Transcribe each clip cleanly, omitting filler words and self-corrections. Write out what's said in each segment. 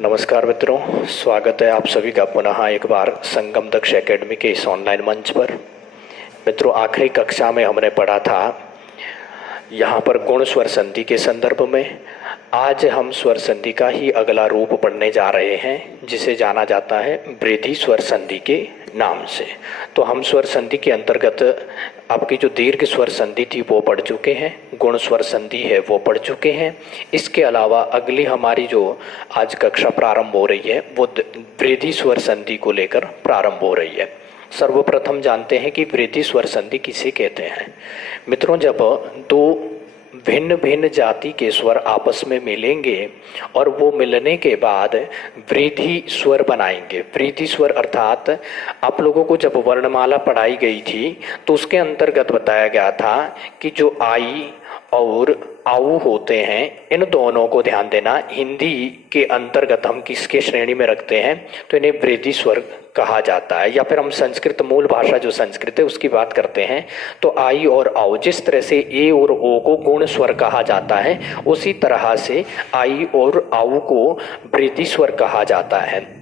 नमस्कार मित्रों, स्वागत है आप सभी का पुनः एक बार संगम दक्ष एकेडमी के इस ऑनलाइन मंच पर। मित्रों, आखिरी कक्षा में हमने पढ़ा था यहाँ पर गुण स्वर संधि के संदर्भ में। आज हम स्वर संधि का ही अगला रूप पढ़ने जा रहे हैं, जिसे जाना जाता है वृद्धि स्वर संधि के नाम से। तो हम स्वर संधि के अंतर्गत आपकी जो दीर्घ स्वर संधि थी वो पढ़ चुके हैं, गुण स्वर संधि है वो पढ़ चुके हैं। इसके अलावा अगली हमारी जो आज कक्षा प्रारंभ हो रही है वो वृद्धि स्वर संधि को लेकर प्रारंभ हो रही है। सर्वप्रथम जानते हैं कि वृद्धि स्वर संधि किसे कहते हैं। मित्रों, जब दो भिन्न भिन्न जाति के स्वर आपस में मिलेंगे और वो मिलने के बाद वृद्धि स्वर बनाएंगे। वृद्धि स्वर अर्थात आप लोगों को जब वर्णमाला पढ़ाई गई थी तो उसके अंतर्गत बताया गया था कि जो आई और आऊ होते हैं, इन दोनों को ध्यान देना। हिंदी के अंतर्गत हम किसके श्रेणी में रखते हैं तो इन्हें वृद्धि स्वर कहा जाता है, या फिर हम संस्कृत मूल भाषा जो संस्कृत है उसकी बात करते हैं तो आई और आऊ, जिस तरह से ए और ओ को गुण स्वर कहा जाता है उसी तरह से आई और आऊ को वृद्धि स्वर कहा जाता है।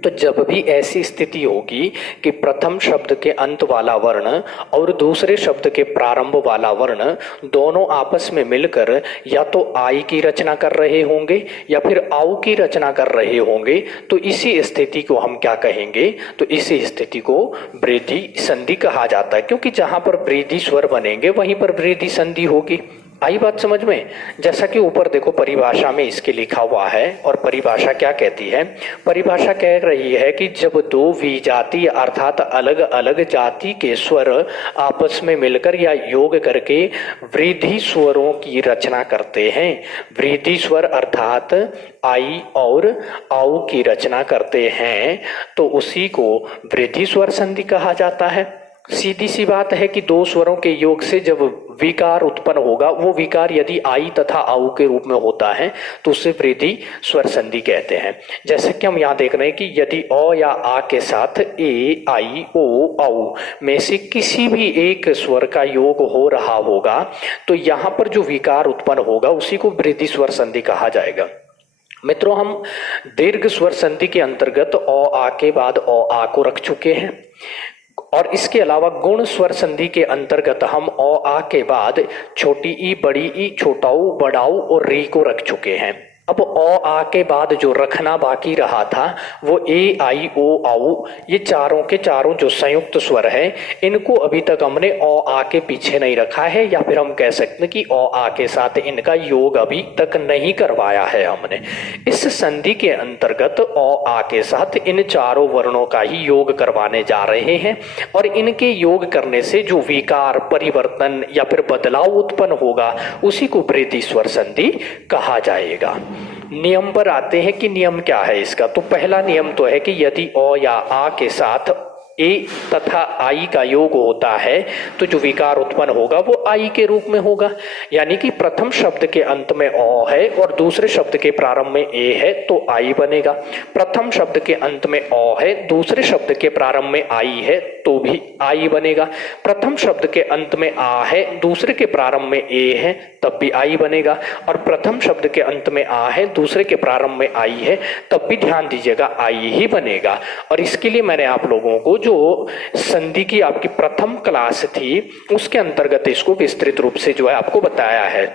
तो जब भी ऐसी स्थिति होगी कि प्रथम शब्द के अंत वाला वर्ण और दूसरे शब्द के प्रारंभ वाला वर्ण दोनों आपस में मिलकर या तो आई की रचना कर रहे होंगे या फिर आऊ की रचना कर रहे होंगे, तो इसी स्थिति को हम क्या कहेंगे, तो इसी स्थिति को वृद्धि संधि कहा जाता है। क्योंकि जहां पर वृद्धि स्वर बनेंगे वहीं पर वृद्धि संधि होगी। आई बात समझ में। जैसा कि ऊपर देखो परिभाषा में इसके लिखा हुआ है, और परिभाषा क्या कहती है, परिभाषा कह रही है कि जब दो विजातीय अर्थात अलग अलग जाति के स्वर आपस में मिलकर या योग करके वृद्धि स्वरों की रचना करते हैं। वृद्धि स्वर अर्थात आई और आऊ की रचना करते हैं तो उसी को वृद्धि स्वर संधि कहा जाता है। सीधी सी बात है कि दो स्वरों के योग से जब विकार उत्पन्न होगा, वो विकार यदि आई तथा आऊ के रूप में होता है तो उसे वृद्धि स्वर संधि कहते हैं। जैसे कि हम यहाँ देख रहे हैं कि यदि अ या आ के साथ ए, आई, ओ, आऊ में से किसी भी एक स्वर का योग हो रहा होगा तो यहाँ पर जो विकार उत्पन्न होगा उसी को वृद्धि स्वर संधि कहा जाएगा। मित्रों, हम दीर्घ स्वर संधि के अंतर्गत अ आ के बाद अ आ को रख चुके हैं, और इसके अलावा गुण स्वर संधि के अंतर्गत हम अ आ के बाद छोटी ई, बड़ी ई, छोटा ऊ, बड़ा ऊ और री को रख चुके हैं। अब अ आ के बाद जो रखना बाकी रहा था वो ए, आई, ओ, आऊ, ये चारों के चारों जो संयुक्त स्वर है इनको अभी तक हमने अ आ के पीछे नहीं रखा है, या फिर हम कह सकते हैं कि अ आ के साथ इनका योग अभी तक नहीं करवाया है हमने। इस संधि के अंतर्गत अ आ के साथ इन चारों वर्णों का ही योग करवाने जा रहे हैं, और इनके योग करने से जो विकार, परिवर्तन या फिर बदलाव उत्पन्न होगा उसी को वृद्धि स्वर संधि कहा जाएगा। नियम पर आते हैं कि नियम क्या है इसका। तो पहला नियम तो है कि यदि अ या आ के साथ ए तथा आई का योग होता है तो जो विकार उत्पन्न होगा वो आई के रूप में होगा। यानी कि प्रथम शब्द के अंत में अ है और दूसरे शब्द के प्रारंभ में ए है तो आई बनेगा। प्रथम शब्द के अंत में अ है, दूसरे शब्द के प्रारंभ में आई है तो भी आई बनेगा। प्रथम शब्द के अंत में आ है, दूसरे के प्रारंभ में ए है तब भी आई बनेगा। और प्रथम शब्द के अंत में आ है, दूसरे के प्रारंभ में आई है तब भी ध्यान दीजिएगा आई ही बनेगा। और इसके लिए मैंने आप लोगों को जो संधि की आपकी प्रथम क्लास थी उसके अंतर्गत इसको विस्तृत रूप से जो है आपको बताया है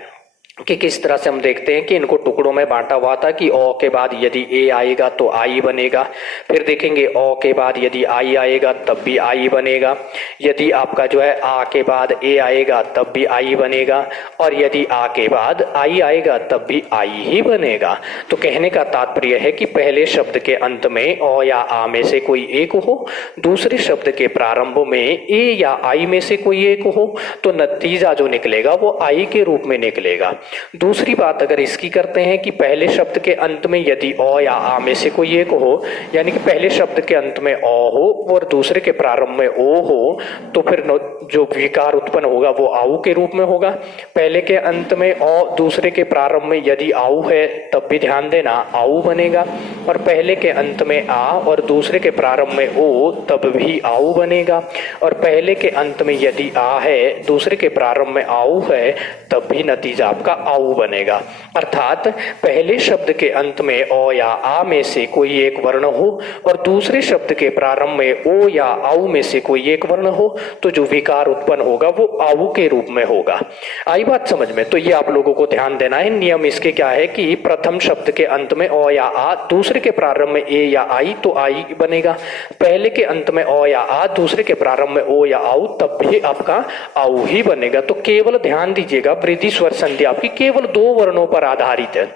कि किस तरह से हम देखते हैं कि इनको टुकड़ों में बांटा हुआ था कि अ के बाद यदि ए आएगा तो आई बनेगा। फिर देखेंगे अ के बाद यदि आई आएगा तब भी आई बनेगा। यदि आपका जो है आ के बाद ए आएगा तब भी आई बनेगा, और यदि आ के बाद आई आएगा तब भी आई ही बनेगा। तो कहने का तात्पर्य है कि पहले शब्द के अंत में अ या आ में से कोई एक हो, दूसरे शब्द के प्रारंभ में ए या आई में से कोई एक हो, तो नतीजा जो निकलेगा वो आई के रूप में निकलेगा। दूसरी बात अगर इसकी करते हैं कि पहले शब्द के अंत में यदि अ या आ में से कोई एक हो, यानी कि पहले शब्द के अंत में अ हो और दूसरे के प्रारंभ में ओ हो, तो फिर जो विकार उत्पन्न होगा वो आऊ के रूप में होगा। पहले के अंत में अ, दूसरे के प्रारंभ में यदि आऊ है तब भी ध्यान देना आऊ बनेगा, और पहले के अंत में आ और दूसरे के प्रारंभ में ओ तब भी आऊ बनेगा, और पहले के अंत में यदि आ है, दूसरे के प्रारंभ में आऊ है तब भी नतीजा आपका आऊ बनेगा। अर्थात पहले शब्द के अंत में ओ या आ में से कोई एक वर्ण हो और दूसरे शब्द के प्रारंभ में ओ या आऊ में से कोई एक वर्ण हो तो जो विकार उत्पन्न होगा वो आऊ के रूप में होगा। आई बात समझ में? तो ये आप लोगों को ध्यान देना है। नियम इसके क्या है कि प्रथम शब्द के अंत में ओ या आ, दूसरे के प्रारंभ में ए या आई तो आई बनेगा। पहले के अंत में ओ या आ, दूसरे के प्रारंभ में ओ या आऊ, तब भी आपका आऊ ही बनेगा। तो केवल ध्यान दीजिएगा, वृद्धि स्वर संधि आपकी केवल 2 वर्णों पर आधारित है।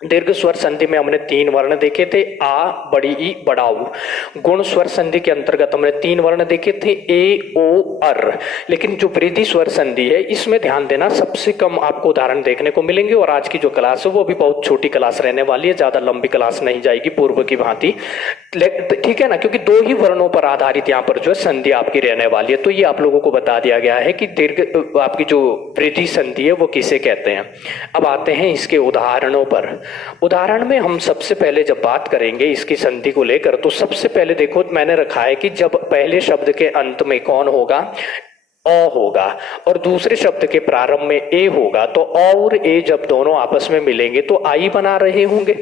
दीर्घ स्वर संधि में हमने 3 वर्ण देखे थे, आ, बड़ी ई, बड़ा ऊ। गुण स्वर संधि के अंतर्गत हमने 3 वर्ण देखे थे, ए, ओ, अर। लेकिन जो वृद्धि स्वर संधि है इसमें ध्यान देना, सबसे कम आपको उदाहरण देखने को मिलेंगे। और आज की जो क्लास है वो भी बहुत छोटी क्लास रहने वाली है, ज्यादा लंबी क्लास नहीं जाएगी पूर्व की भांति, ठीक है ना, क्योंकि 2 ही वर्णों पर आधारित यहाँ पर जो है संधि आपकी रहने वाली है। तो ये आप लोगों को बता दिया गया है कि दीर्घ आपकी जो वृद्धि संधि है वो किसे कहते हैं। अब आते हैं इसके उदाहरणों पर। उदाहरण में हम सबसे पहले जब बात करेंगे इसकी संधि को लेकर, तो सबसे पहले देखो मैंने रखा है कि जब पहले शब्द के अंत में कौन होगा, ओ होगा, और दूसरे शब्द के प्रारंभ में ए होगा, तो ओ और ए जब दोनों आपस में मिलेंगे तो आई बना रहे होंगे।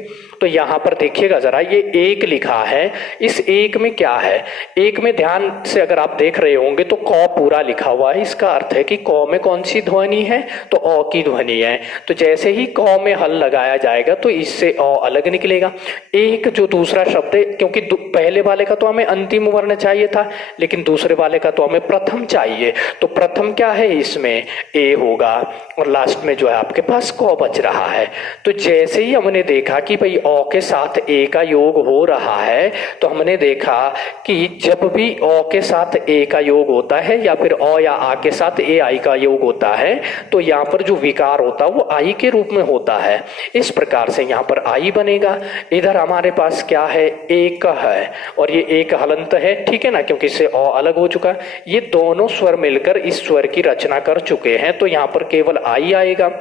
तो यहां पर देखिएगा जरा, ये एक लिखा है, इस एक में क्या है, एक में ध्यान से अगर आप देख रहे होंगे तो कौ पूरा लिखा हुआ है। इसका अर्थ है कि कौ में कौन सी ध्वनि है, तो ओ की ध्वनि है। तो जैसे ही कौ में हल लगाया जाएगा तो इससे ओ अलग निकलेगा। एक जो दूसरा शब्द है, क्योंकि पहले वाले का तो हमें अंतिम वर्ण चाहिए था, लेकिन दूसरे वाले का तो हमें प्रथम चाहिए, तो प्रथम क्या है, इसमें ए होगा और लास्ट में जो है आपके पास कौ बच रहा है। तो जैसे ही हमने देखा कि भाई ओ के साथ ए का योग हो रहा है, तो हमने देखा कि जब भी ओ के साथ ए का योग होता है या फिर ओ या आ के साथ ए आई का योग होता है, तो यहाँ पर जो विकार होता है वो आई के रूप में होता है। इस प्रकार से यहाँ पर आई बनेगा। इधर हमारे पास क्या है, एक है, और ये एक हलंत है, ठीक है ना, क्योंकि इससे ओ अलग हो चुका है। ये दोनों स्वर मिलकर इस स्वर की रचना कर चुके हैं, तो यहाँ पर केवल आई आएगा।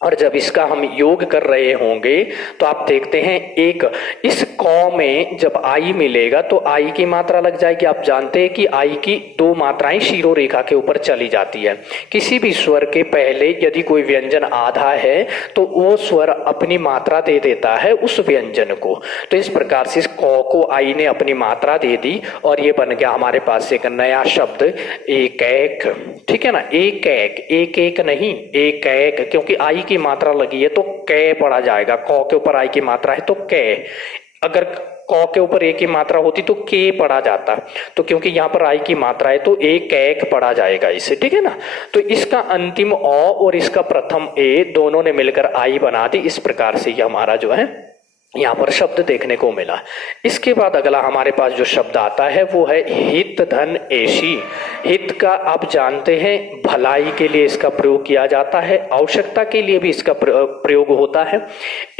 और जब इसका हम योग कर रहे होंगे तो आप देखते हैं एक, इस कौ में जब आई मिलेगा तो आई की मात्रा लग जाएगी। आप जानते हैं कि आई की 2 मात्राएं शीरो रेखा के ऊपर चली जाती है। किसी भी स्वर के पहले यदि कोई व्यंजन आधा है तो वो स्वर अपनी मात्रा दे देता है उस व्यंजन को। तो इस प्रकार से इस कौ को आई ने अपनी मात्रा दे दी और ये बन गया हमारे पास एक नया शब्द एक एक, ठीक है ना, एक एक, एक एक नहीं, एक एक, क्योंकि आई की मात्रा लगी है तो कै पढ़ा जाएगा। कौ के ऊपर आई की मात्रा है तो कै, अगर कौ के ऊपर ए की मात्रा होती तो के पढ़ा जाता, तो क्योंकि यहाँ पर आई की मात्रा है तो एक कैक पढ़ा जाएगा इसे, ठीक है ना। तो इसका अंतिम ओ और इसका प्रथम ए दोनों ने मिलकर आई बना दी। इस प्रकार से ये हमारा जो है यहाँ पर शब्द देखने को मिला। इसके बाद अगला हमारे पास जो शब्द आता है वो है हित धन एशी। हित का आप जानते हैं भलाई के लिए इसका प्रयोग किया जाता है, आवश्यकता के लिए भी इसका प्रयोग होता है।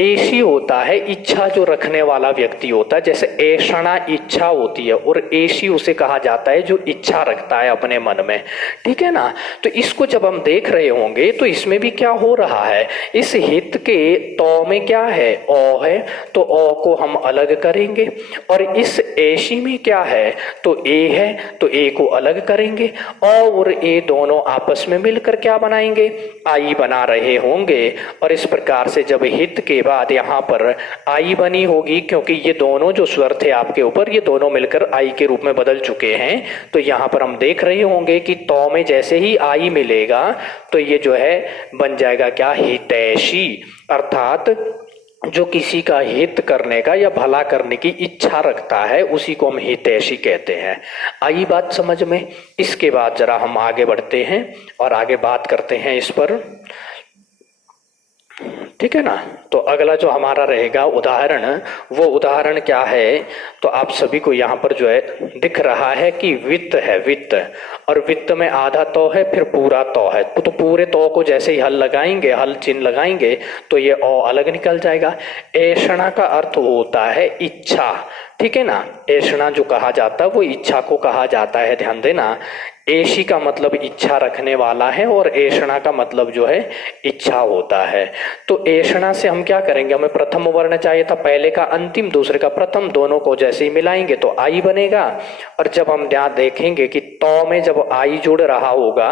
एशी होता है इच्छा जो रखने वाला व्यक्ति होता है, जैसे ऐषणा इच्छा होती है और एशी उसे कहा जाता है जो इच्छा रखता है अपने मन में, ठीक है ना। तो इसको जब हम देख रहे होंगे तो इसमें भी क्या हो रहा है, इस हित के तो में क्या है, ओ है, तो ओ को हम अलग करेंगे, और इस एशी में क्या है, तो ए है, तो ए को अलग करेंगे। ओ और ए दोनों आपस में मिलकर क्या बनाएंगे, आई बना रहे होंगे। और इस प्रकार से जब हित के बाद यहाँ पर आई बनी होगी, क्योंकि ये दोनों जो स्वर थे आपके ऊपर ये दोनों मिलकर आई के रूप में बदल चुके हैं, तो यहाँ पर हम देख रहे होंगे कि तो में जैसे ही आई मिलेगा तो ये जो है बन जाएगा क्या, हितैषी, अर्थात जो किसी का हित करने का या भला करने की इच्छा रखता है उसी को हम हितैषी कहते हैं। आई बात समझ में। इसके बाद जरा हम आगे बढ़ते हैं और आगे बात करते हैं इस पर, ठीक है ना। तो अगला जो हमारा रहेगा उदाहरण, वो उदाहरण क्या है, तो आप सभी को यहाँ पर जो है दिख रहा है कि वित्त है, वित्त, और वित्त में आधा तो है फिर पूरा तो है, तो पूरे तो को जैसे ही हल लगाएंगे, हल चिन्ह लगाएंगे तो ये ओ अलग निकल जाएगा। ऐषणा का अर्थ होता है इच्छा, ठीक है ना। ऐषणा जो कहा जाता है वो इच्छा को कहा जाता है, ध्यान देना। ऐशी का मतलब इच्छा रखने वाला है और ऐषणा का मतलब जो है इच्छा होता है। तो ऐषणा से हम क्या करेंगे, हमें प्रथम वर्ण चाहिए था, पहले का अंतिम दूसरे का प्रथम, दोनों को जैसे ही मिलाएंगे तो आई बनेगा। और जब हम यहाँ देखेंगे कि तौ में जब आई जुड़ रहा होगा,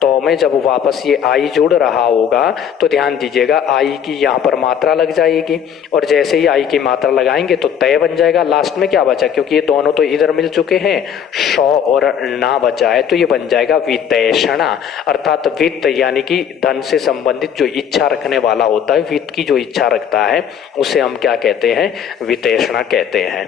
तौ में जब वापस ये आई जुड़ रहा होगा तो ध्यान दीजिएगा आई की यहाँ पर मात्रा लग जाएगी, और जैसे ही आई की मात्रा लगाएंगे तो तय बन जाएगा। लास्ट में क्या बचा, क्योंकि ये दोनों तो इधर मिल चुके हैं, श और ना बचा है, तो ये बन जाएगा वित्तेषणा। अर्थात वित्त यानी कि धन से संबंधित जो इच्छा रखने वाला होता है, वित्त की जो इच्छा रखता है उसे हम क्या कहते हैं, वित्तेषणा कहते हैं।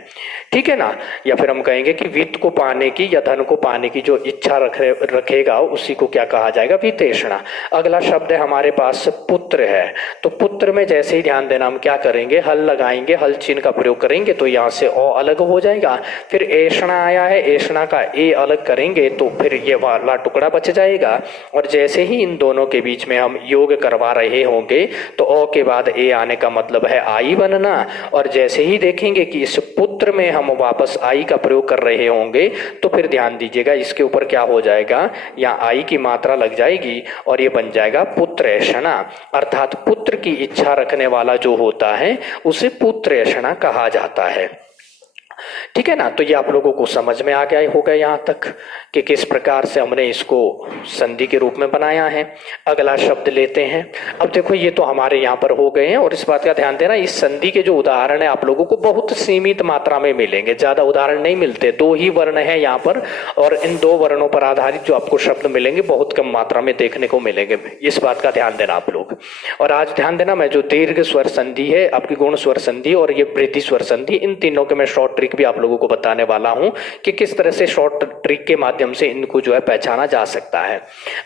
ठीक है ना। या फिर हम कहेंगे कि वित्त को पाने की या धन को पाने की जो इच्छा रखेगा उसी को क्या कहा जाएगा, वित्तेषणा। अगला शब्द है हमारे पास पुत्र है। तो पुत्र में जैसे ही ध्यान देना हम क्या करेंगे, हल लगाएंगे, हल चिन्ह का प्रयोग करेंगे तो यहाँ से अ अलग हो जाएगा। फिर ऐषणा आया है, ऐषणा का ए अलग करेंगे तो फिर ये वाला टुकड़ा बच जाएगा। और जैसे ही इन दोनों के बीच में हम योग करवा रहे होंगे तो अ के बाद ए आने का मतलब है आई बनना। और जैसे ही देखेंगे कि इस पुत्र में हम वापस आई का प्रयोग कर रहे होंगे तो फिर ध्यान दीजिएगा इसके ऊपर क्या हो जाएगा, यहाँ आई की मात्रा लग जाएगी और ये बन जाएगा पुत्रेषणा। अर्थात पुत्र की इच्छा रखने वाला जो होता है उसे पुत्रेषणा कहा जाता है। ठीक है ना। तो ये आप लोगों को समझ में आ गया होगा यहाँ तक कि किस प्रकार से हमने इसको संधि के रूप में बनाया है। अगला शब्द लेते हैं। अब देखो ये तो हमारे यहाँ पर हो गए हैं, और इस बात का ध्यान देना इस संधि के जो उदाहरण है आप लोगों को बहुत सीमित मात्रा में मिलेंगे, ज्यादा उदाहरण नहीं मिलते। 2 ही वर्ण है यहाँ पर, और इन 2 वर्णों पर आधारित जो आपको शब्द मिलेंगे बहुत कम मात्रा में देखने को मिलेंगे, इस बात का ध्यान देना आप लोग। और आज ध्यान देना मैं जो दीर्घ स्वर संधि है, आपकी गुण स्वर संधि और ये वृद्धि स्वर संधि, इन तीनों के मैं शॉर्ट ट्रिक भी आप लोगों को बताने वाला हूं कि किस तरह से शॉर्ट ट्रिक के माध्यम से इनको जो है पहचाना जा सकता है।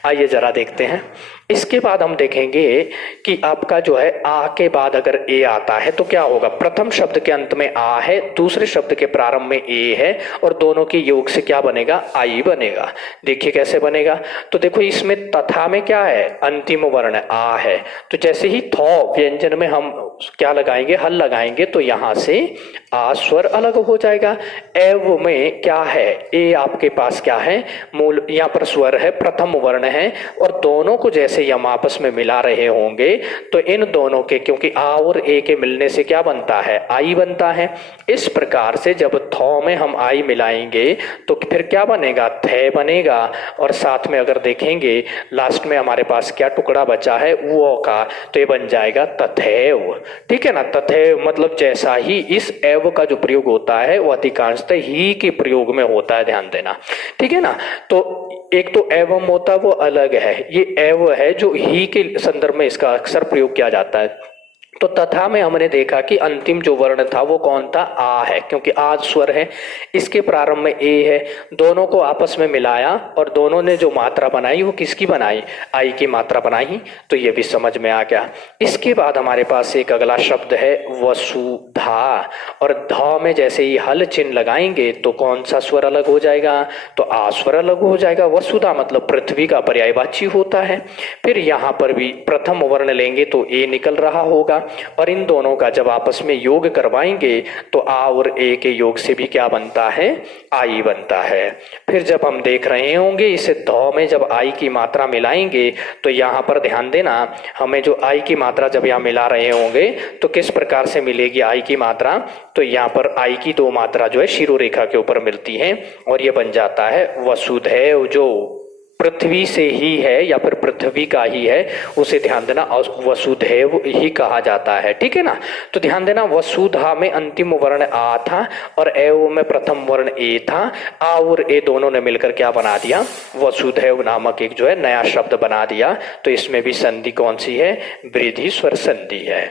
आइए जरा देखते हैं। इसके बाद हम देखेंगे कि आपका जो है आ के बाद अगर ए आता है तो क्या होगा। प्रथम शब्द के अंत में आ है, दूसरे शब्द के प्रारंभ में ए है, और दोनों के योग से क्या बनेगा, आई बनेगा। देखिए कैसे बनेगा। तो देखो इसमें तथा में क्या है, अंतिम वर्ण आ है। तो जैसे ही थौ व्यंजन में हम क्या लगाएंगे, हल लगाएंगे तो यहां से आ स्वर अलग हो जाएगा। एव में क्या है, ए आपके पास क्या है, मूल यहाँ पर स्वर है, प्रथम वर्ण है, और दोनों को जैसे हम आपस में मिला रहे होंगे तो इन दोनों के, क्योंकि आ और ए के मिलने से क्या बनता है, आई बनता है। इस प्रकार से जब थौ में हम आई मिलाएंगे तो फिर क्या बनेगा, थे बनेगा। और साथ में अगर देखेंगे लास्ट में हमारे पास क्या टुकड़ा बचा है, वो का, तो ये बन जाएगा तथैव। ठीक है ना। तथैव मतलब जैसा ही, इस एव का जो प्रयोग होता है वो अधिकांशतः ही के प्रयोग में होता है, ध्यान देना। ठीक है ना। तो एक तो एवं होता वो अलग है, ये एव है जो ही के संदर्भ में इसका अक्सर प्रयोग किया जाता है। तो तथा में हमने देखा कि अंतिम जो वर्ण था वो कौन था, आ है, क्योंकि आ स्वर है, इसके प्रारंभ में ए है। दोनों को आपस में मिलाया और दोनों ने जो मात्रा बनाई वो किसकी बनाई, आई की मात्रा बनाई। तो ये भी समझ में आ गया। इसके बाद हमारे पास एक अगला शब्द है वसुधा, और धा में जैसे ही हल चिन्ह लगाएंगे तो कौन सा स्वर अलग हो जाएगा, तो आ स्वर अलग हो जाएगा। वसुधा मतलब पृथ्वी का पर्यायवाची होता है। फिर यहाँ पर भी प्रथम वर्ण लेंगे तो ए निकल रहा होगा, और इन दोनों का जब आपस में योग करवाएंगे तो आ और ए के योग से भी क्या बनता है, आई बनता है। फिर जब हम देख रहे होंगे इसे धौ में जब आई की मात्रा मिलाएंगे तो यहाँ पर ध्यान देना, हमें जो आई की मात्रा जब यहाँ मिला रहे होंगे तो किस प्रकार से मिलेगी आई की मात्रा, तो यहाँ पर आई की 2 मात्रा जो है शिरोरेखा के ऊपर मिलती है और ये बन जाता है वसुधैव, जो पृथ्वी से ही है या फिर पृथ्वी का ही है, उसे ध्यान देना वसुधैव ही कहा जाता है। ठीक है ना। तो ध्यान देना वसुधा में अंतिम वर्ण आ था और एव में प्रथम वर्ण ए था। आ और ए दोनों ने मिलकर क्या बना दिया, वसुधैव नामक एक जो है नया शब्द बना दिया। तो इसमें भी संधि कौन सी है, वृद्धि स्वर संधि है।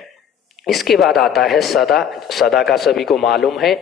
इसके बाद आता है सदा। सदा का सभी को मालूम है,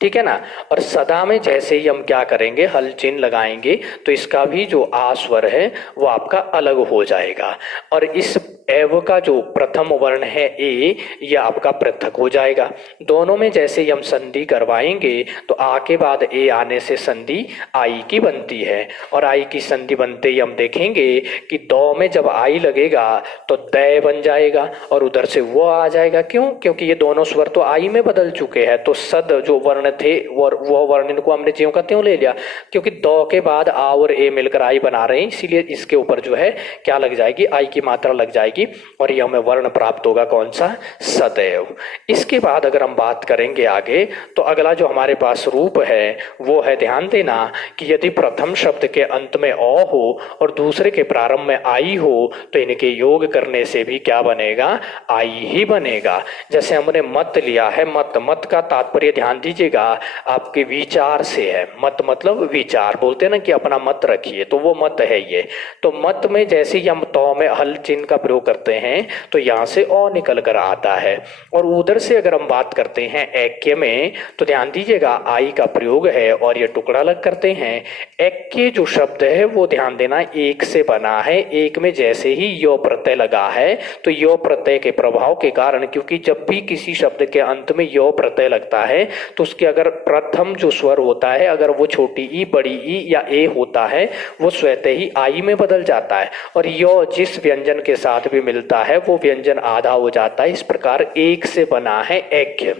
ठीक है ना। और सदा में जैसे ही हम क्या करेंगे, हल चिन्ह लगाएंगे तो इसका भी जो आ स्वर है वो आपका अलग हो जाएगा। और इस एव का जो प्रथम वर्ण है ए, यह आपका पृथक हो जाएगा। दोनों में जैसे ही हम संधि करवाएंगे तो आ के बाद ए आने से संधि आई की बनती है, और आई की संधि बनते ही हम देखेंगे कि दो में जब आई लगेगा तो दै बन जाएगा और उधर से वो आ जाएगा। क्यों? क्योंकि ये दोनों स्वर तो आई में बदल चुके हैं, तो सद जो वर्ण थे वो वर्ण इनको हमने ज्यों का त्यों ले लिया, क्योंकि दो के बाद आ और ए मिलकर आई बना रहे हैं, इसीलिए इसके ऊपर जो है क्या लग जाएगी, आई की मात्रा लग जाएगी, और ये हमें वर्ण प्राप्त होगा कौन सा, सदैव। इसके बाद अगर हम बात करेंगे आगे, तो अगला जो हमारे पास रूप है वो है, ध्यान देना कि यदि प्रथम शब्द के अंत में अ हो और दूसरे के प्रारंभ में आई हो तो इनके योग करने से भी क्या बनेगा, आई ही बनेगा। जैसे हमने मत लिया है, मत का तात्पर्य ध्यान दीजिएगा आपके विचार से है। मत मतलब विचार, बोलते हैं ना कि अपना मत रखिए, तो वो मत है ये। तो मत में जैसे ही हम तो में हल चिन्ह का प्रयोग करते हैं तो यहाँ से अ निकल कर आता है। और उधर से अगर हम बात करते हैं ऐक्य में, तो ध्यान दीजिएगा आई का प्रयोग है और ये टुकड़ा लग करते हैं। ऐक्य जो शब्द है वो ध्यान देना एक से बना है, एक में जैसे ही यो प्रत्यय लगा है तो यो प्रत्यय के प्रभाव के कारण, क्योंकि जब भी किसी शब्द के अंत में यो प्रत्यय लगता है तो उसके अगर प्रथम जो स्वर होता है, अगर वो छोटी ई, बड़ी ई या ए होता है, वो स्वतः ही आई में बदल जाता है, और यो जिस व्यंजन के साथ भी मिलता है वो व्यंजन आधा हो जाता है। इस प्रकार एक से बना है ऐक्य।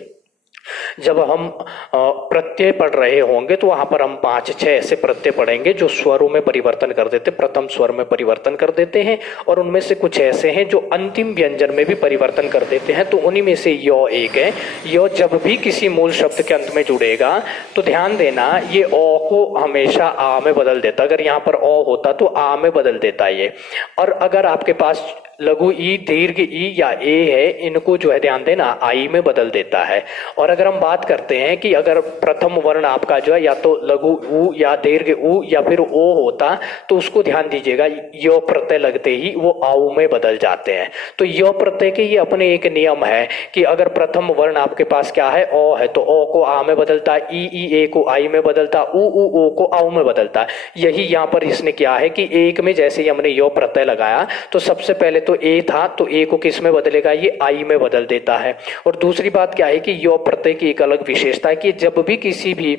जब हम प्रत्यय पढ़ रहे होंगे तो वहां पर हम 5-6 ऐसे प्रत्यय पढ़ेंगे जो स्वरों में परिवर्तन कर देते, प्रथम स्वर में परिवर्तन कर देते हैं, और उनमें से कुछ ऐसे हैं जो अंतिम व्यंजन में भी परिवर्तन कर देते हैं। तो उन्हीं में से यो एक है। यो जब भी किसी मूल शब्द के अंत में जुड़ेगा तो ध्यान देना ये ओ को हमेशा आ में बदल देता। अगर यहाँ पर ओ होता तो आ में बदल देता ये। और अगर आपके पास लघु ई, दीर्घ ई या ए है, इनको जो है ध्यान देना आई में बदल देता है। और अगर हम बात करते हैं कि अगर प्रथम वर्ण आपका जो है या तो लघु उ या दीर्घ उ या फिर ओ होता, तो उसको ध्यान दीजिएगा यो प्रत्यय लगते ही वो आउ में बदल जाते हैं। तो यो प्रत्यय के ये अपने एक नियम है कि अगर प्रथम वर्ण आपके पास क्या है, ओ है, तो ओ को आ में बदलता है, ई ए को आई में बदलता, उ ओ को आउ में बदलता है। यही यहाँ पर इसने क्या है कि एक में जैसे ही हमने यो प्रत्यय लगाया तो सबसे पहले तो ए था, तो ए को किस में बदलेगा, ये आई में बदल देता है। और दूसरी बात क्या है कि यो प्रत्यय की एक अलग विशेषता है कि जब भी किसी भी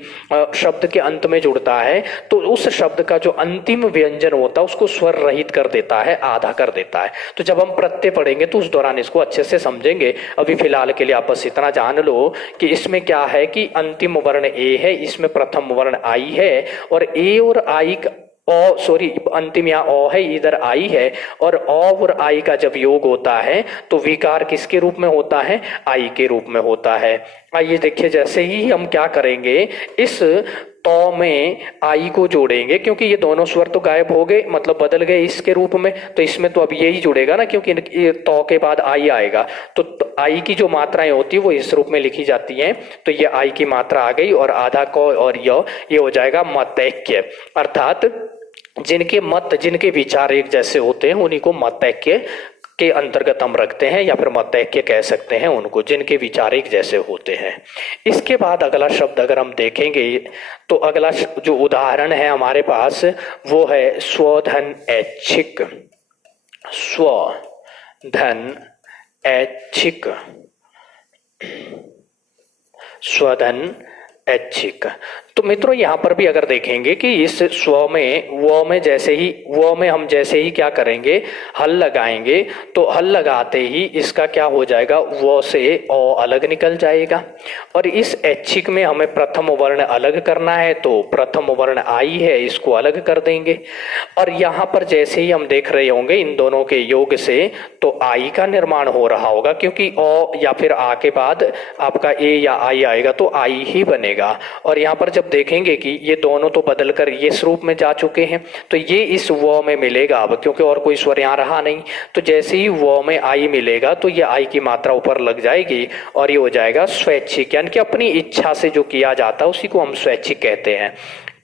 शब्द के अंत में जुड़ता है तो उस शब्द का जो अंतिम व्यंजन होता है उसको स्वर रहित कर देता है, आधा कर देता है। तो जब हम प्रत्यय पढ़ेंगे तो उस दौरान इसको अच्छे से समझेंगे। अभी फिलहाल के लिए आप बस इतना जान लो कि इसमें क्या है कि अंतिम वर्ण ए है, इसमें प्रथम वर्ण आई है, और ए और आई अंतिम यहाँ ओ है, इधर आई है, और ओ और आई का जब योग होता है तो विकार किसके रूप में होता है, आई के रूप में होता है। आइए देखिए, जैसे ही हम क्या करेंगे, इस तो में आई को जोड़ेंगे, क्योंकि ये दोनों स्वर तो गायब हो गए, मतलब बदल गए इसके रूप में, तो इसमें तो अब यही जुड़ेगा ना, क्योंकि तो के बाद आई आएगा। तो आई की जो मात्राएं होती है वो इस रूप में लिखी जाती हैं। तो ये आई की मात्रा आ गई, और आधा को और ये हो जाएगा मतैक्य। अर्थात जिनके विचार एक जैसे होते हैं उन्हीं को मतैक्य के अंतर्गत हम रखते हैं, या फिर मतैक्य कह सकते हैं उनको, जिनके विचार एक जैसे होते हैं। इसके बाद अगला शब्द अगर हम देखेंगे तो अगला जो उदाहरण है हमारे पास वो है स्वधन ऐच्छिक। स्वधन ऐच्छिक, स्वधन ऐच्छिक। तो मित्रों यहाँ पर भी अगर देखेंगे कि इस स्व में वो में जैसे ही वो में हम जैसे ही क्या करेंगे, हल लगाएंगे, तो हल लगाते ही इसका क्या हो जाएगा, वो से ओ अलग निकल जाएगा। और इस ऐच्छिक में हमें प्रथम वर्ण अलग करना है, तो प्रथम वर्ण आई है, इसको अलग कर देंगे। और यहाँ पर जैसे ही हम देख रहे होंगे इन दोनों के योग से तो आई का निर्माण हो रहा होगा, क्योंकि ओ या फिर आ के बाद आपका ए या आई आएगा तो आई ही बनेगा। और यहाँ पर जब देखेंगे कि ये दोनों तो बदलकर ये इस रूप में जा चुके हैं, तो ये इस वो में मिलेगा अब, क्योंकि और कोई स्वर यहाँ रहा नहीं। तो जैसे ही वो में आई मिलेगा तो ये आई की मात्रा ऊपर लग जाएगी और ये हो जाएगा स्वैच्छिक, यानी कि अपनी इच्छा से जो किया जाता है उसी को हम स्वैच्छिक कहते हैं।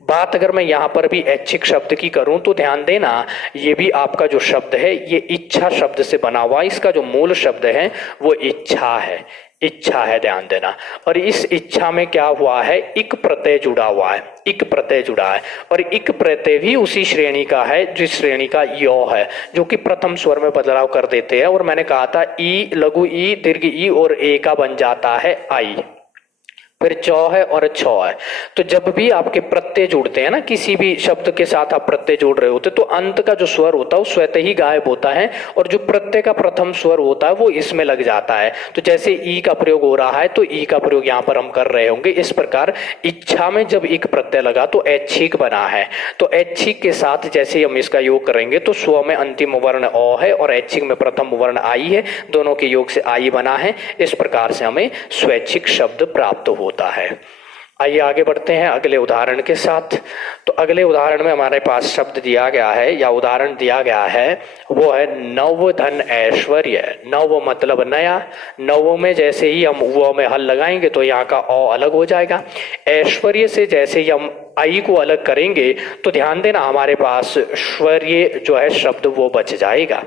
बात अगर मैं यहाँ पर भी ऐच्छिक शब्द की करूं तो ध्यान देना, ये भी आपका जो शब्द है ये इच्छा शब्द से बना हुआ, इसका जो मूल शब्द है वो इच्छा है। इच्छा है, ध्यान देना। और इस इच्छा में क्या हुआ है, इक प्रत्यय जुड़ा हुआ है, इक प्रत्यय जुड़ा है। और इक प्रत्यय भी उसी श्रेणी का है जिस श्रेणी का यो है, जो कि प्रथम स्वर में बदलाव कर देते हैं। और मैंने कहा था ई, लघु ई, दीर्घ ई और ए का बन जाता है आई। फिर चौ है और छ है। तो जब भी आपके प्रत्यय जुड़ते हैं ना, किसी भी शब्द के साथ आप प्रत्यय जोड़ रहे होते, तो अंत का जो स्वर होता है वो स्वतः ही गायब होता है, और जो प्रत्यय का प्रथम स्वर होता है वो इसमें लग जाता है। तो जैसे ई का प्रयोग हो रहा है, तो ई का प्रयोग यहाँ पर हम कर रहे होंगे। इस प्रकार इच्छा में जब एक प्रत्यय लगा तो ऐच्छिक बना है। तो ऐच्छिक के साथ जैसे ही हम इसका योग करेंगे तो स्व में अंतिम वर्ण अ है और ऐच्छिक में प्रथम वर्ण आई है, दोनों के योग से आई बना है। इस प्रकार से हमें स्वैच्छिक शब्द प्राप्त होता है। आइए आगे बढ़ते हैं अगले उदाहरण के साथ। तो अगले उदाहरण में हमारे पास शब्द दिया गया है या उदाहरण दिया गया है, वो है नव धन ऐश्वर्य। नव मतलब नया, नव में जैसे ही हम वो में हल लगाएंगे तो यहाँ का औ अलग हो जाएगा। ऐश्वर्य से जैसे ही हम आई को अलग करेंगे तो ध्यान देना हमारे पास श्वर्य जो है शब्द वो बच जाएगा।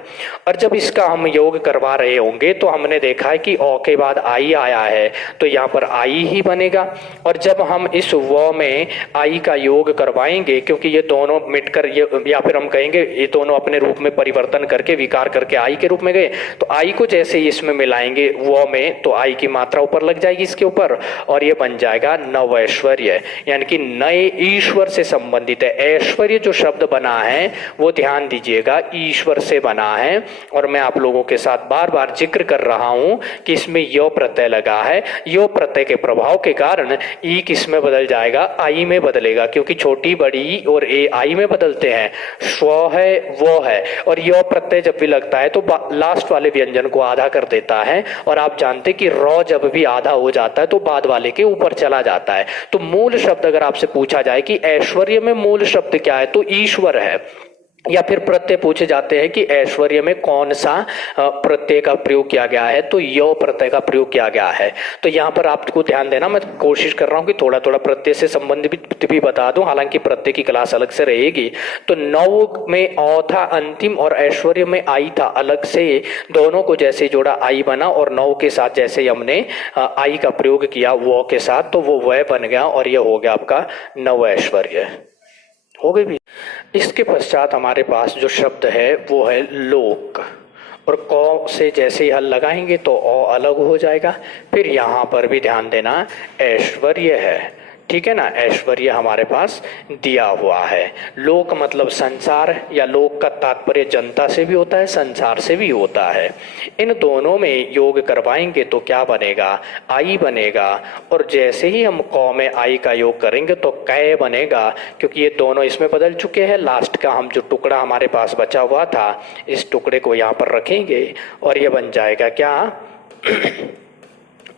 और जब इसका हम योग करवा रहे होंगे तो हमने देखा है कि औ के बाद आई आया है, तो यहाँ पर आई ही बनेगा। और जब हम इस व में आई का योग करवाएंगे, क्योंकि ये दोनों मिटकर ये, या फिर हम कहेंगे ये दोनों अपने रूप में परिवर्तन करके विकार करके आई के रूप में गए, तो आई को जैसे ही इसमें मिलाएंगे व में, तो आई की मात्रा ऊपर लग जाएगी इसके ऊपर, और ये बन जाएगा नव ऐश्वर्य, यानी कि नए ईश्वर से संबंधित है। ऐश्वर्य जो शब्द बना है वो ध्यान दीजिएगा ईश्वर से बना है। और मैं आप लोगों के साथ बार बार जिक्र कर रहा हूं कि इसमें यो प्रत्यय लगा है। यो प्रत्यय के प्रभाव के कारण ई किस में बदल जाएगा, आई में बदलेगा, क्योंकि छोटी बड़ी और ए आई में बदलते हैं। स्व है वो है, और यो प्रत्यय जब भी लगता है तो लास्ट वाले व्यंजन को आधा कर देता है। और आप जानते कि रॉ जब भी आधा हो जाता है तो बाद वाले के ऊपर चला जाता है। तो मूल शब्द अगर आपसे पूछा जाए कि ऐश्वर्य में मूल शब्द क्या है, तो ईश्वर है। या फिर प्रत्यय पूछे जाते हैं कि ऐश्वर्य में कौन सा प्रत्यय का प्रयोग किया गया है, तो यो प्रत्यय का प्रयोग किया गया है। तो यहाँ पर आपको ध्यान देना, मैं कोशिश कर रहा हूँ कि थोड़ा थोड़ा प्रत्यय से संबंधित भी बता दूं, हालांकि प्रत्यय की क्लास अलग से रहेगी। तो नव में औ था अंतिम और ऐश्वर्य में आई था अलग से, दोनों को जैसे जोड़ा आई बना, और नव के साथ जैसे हमने आई का प्रयोग किया वो के साथ, तो वो वह बन गया और यह हो गया आपका नव ऐश्वर्य। हो गई भी। इसके पश्चात हमारे पास जो शब्द है वो है लोक, और कौ से जैसे ही हल लगाएंगे तो औ अलग हो जाएगा। फिर यहाँ पर भी ध्यान देना ऐश्वर्य है, ठीक है ना, ऐश्वर्य हमारे पास दिया हुआ है। लोक मतलब संसार, या लोक का तात्पर्य जनता से भी होता है, संसार से भी होता है। इन दोनों में योग करवाएंगे तो क्या बनेगा, आई बनेगा। और जैसे ही हम कौ में आई का योग करेंगे तो कै बनेगा, क्योंकि ये दोनों इसमें बदल चुके हैं। लास्ट का हम जो टुकड़ा हमारे पास बचा हुआ था, इस टुकड़े को यहाँ पर रखेंगे और ये बन जाएगा क्या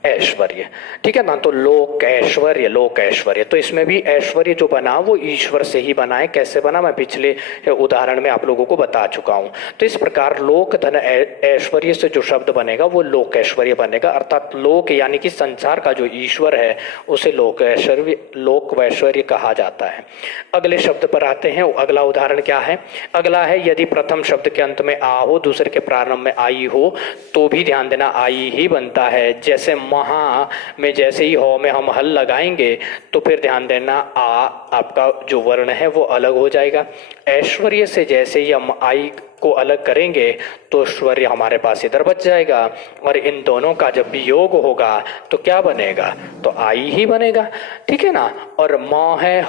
ऐश्वर्य, ठीक है ना। तो लोक ऐश्वर्य, लोक ऐश्वर्य। तो इसमें भी ऐश्वर्य जो बना वो ईश्वर से ही बना है। कैसे बना, मैं पिछले उदाहरण में आप लोगों को बता चुका हूं। तो इस प्रकार लोक धन ऐश्वर्य से जो शब्द बनेगा वो लोक ऐश्वर्य बनेगा, अर्थात लोक यानी कि संसार का जो ईश्वर है उसे लोक ऐश्वर्य, लोक वैश्वर्य कहा जाता है। अगले शब्द पर आते हैं। अगला उदाहरण क्या है, अगला है यदि प्रथम शब्द के अंत में आ हो, दूसरे के प्रारंभ में आई हो, तो भी ध्यान देना आई ही बनता है। जैसे महा में जैसे ही हो में हम हल लगाएंगे तो फिर ध्यान देना आ आपका जो वर्ण है वो अलग हो जाएगा। ऐश्वर्य से जैसे ही हम आई को अलग करेंगे तो ऐश्वर्य हमारे पास इधर बच जाएगा, और इन दोनों का जब भी योग होगा तो क्या बनेगा, तो आई ही बनेगा, ठीक है ना। और म है,